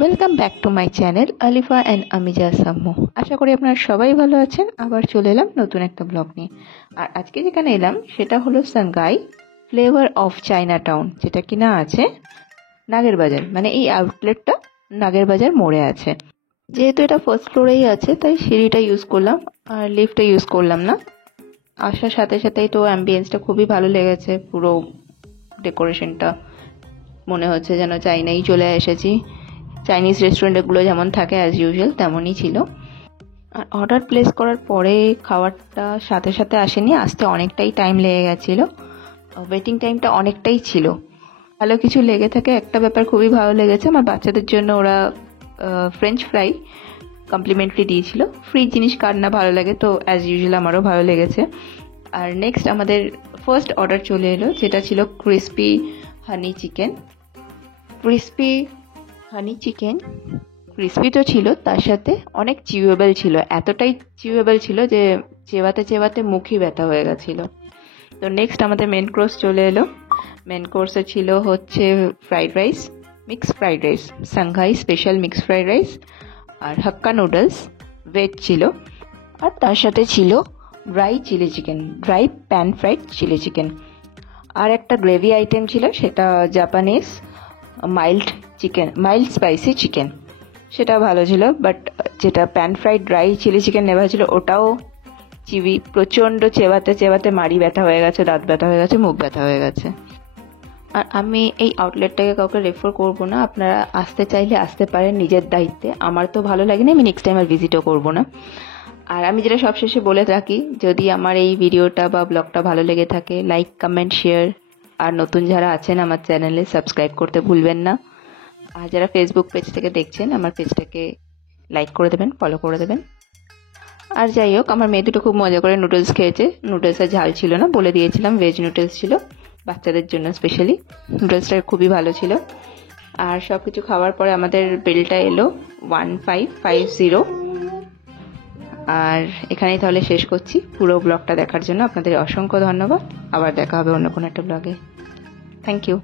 Welcome back to my channel Alifa and Amija Sammu. আশা করি আপনারা সবাই ভালো আছেন। আবার চলে এলাম নতুন একটা ব্লগ নিয়ে। আর আজকে যেখানে এলাম সেটা হলো Shanghai flavour of China town, যেটা কিনা আছে নাগের বাজার, মানে এই আউটলেটটা নাগের বাজার মোড়ে আছে। যেহেতু এটা ফার্স্ট ফ্লোরেই আছে তাই সিঁড়িটা ইউজ করলাম, আর লিফটটা ইউজ করলাম না। আসার সাথে সাথেই তো অ্যাম্বিয়েন্সটা খুবই ভালো লেগেছে। পুরো ডেকোরেশনটা মনে হচ্ছে যেন চাইনাই চলে এসেছি। চাইনিজ রেস্টুরেন্টগুলো যেমন থাকে অ্যাজ ইউজুয়াল তেমনই ছিল। আর অর্ডার প্লেস করার পরে খাবারটা সাথে সাথে আসেনি, আসতে অনেকটাই টাইম লেগে গেছিলো। ওয়েটিং টাইমটা অনেকটাই ছিল। ভালো কিছু লেগে থাকে, একটা ব্যাপার খুবই ভালো লেগেছে, আমার বাচ্চাদের জন্য ওরা ফ্রেঞ্চ ফ্রাই কমপ্লিমেন্টারি দিয়েছিল। ফ্রি জিনিস কার না ভালো লাগে, তো অ্যাজ ইউজুয়াল আমারও ভালো লেগেছে। আর নেক্সট আমাদের ফার্স্ট অর্ডার চলে এলো, যেটা ছিল ক্রিসপি হানি চিকেন। ক্রিসপি তো ছিল, তার সাথে অনেক চিউয়েবল ছিল, এতটাই চিউয়েবল ছিল যে চেবাতে চেবাতে মুখই ব্যথা হয়ে গেছিল। তো নেক্সট আমাদের মেন কোর্স চলে এলো। মেন কোর্সে ছিল হচ্ছে fried rice, mix fried rice, Shanghai special mix fried rice, আর হাক্কা নুডলস ভেজ ছিল। আর তার সাথে ছিল dry chilli chicken, dry pan fried chilli chicken. আর একটা গ্রেভি আইটেম ছিল, সেটা জাপানিজ মাইল্ড স্পাইসি চিকেন, সেটা ভালো ছিল। বাট যেটা pan fried dry chilli chicken নেওয়া হয়েছিল ওটাও প্রচণ্ড চেবাতে চেবাতে মাড়ি ব্যথা হয়ে গেছে, দাঁত ব্যথা হয়ে গেছে, মুখ ব্যথা হয়ে গেছে। আর আমি এই আউটলেটটাকে কাউকে রেফার করব না, আপনারা আসতে চাইলে আসতে পারেন নিজের দায়িত্বে। আমার তো ভালো লাগেনি, আমি নেক্সট টাইম আর ভিজিটও করবো না। আর আমি যেটা সবশেষে বলে থাকি, যদি আমার এই ভিডিওটা বা ব্লগটা ভালো লেগে থাকে, লাইক কমেন্ট শেয়ার, আর নতুন যারা আছেন আমার চ্যানেলে সাবস্ক্রাইব করতে ভুলবেন না। আর যারা ফেসবুক পেজ থেকে দেখছেন আমার পেজটাকে লাইক করে দেবেন, ফলো করে দেবেন। আর যাই হোক, আমার মেয়ে দুটো খুব মজা করে নুডলস খেয়েছে। নুডলসের ঝাল ছিল না, বলে দিয়েছিলাম ভেজ নুডলস ছিল, বাচ্চাদের জন্য স্পেশালি। নুডলসটা খুবই ভালো ছিল। আর সব কিছু খাওয়ার পরে আমাদের বিলটা এলো 1550। আর এখানেই তাহলে শেষ করছি। পুরো ব্লগটা দেখার জন্য আপনাদের অসংখ্য ধন্যবাদ। আবার দেখা হবে অন্য কোনো একটা ব্লগে। Thank you.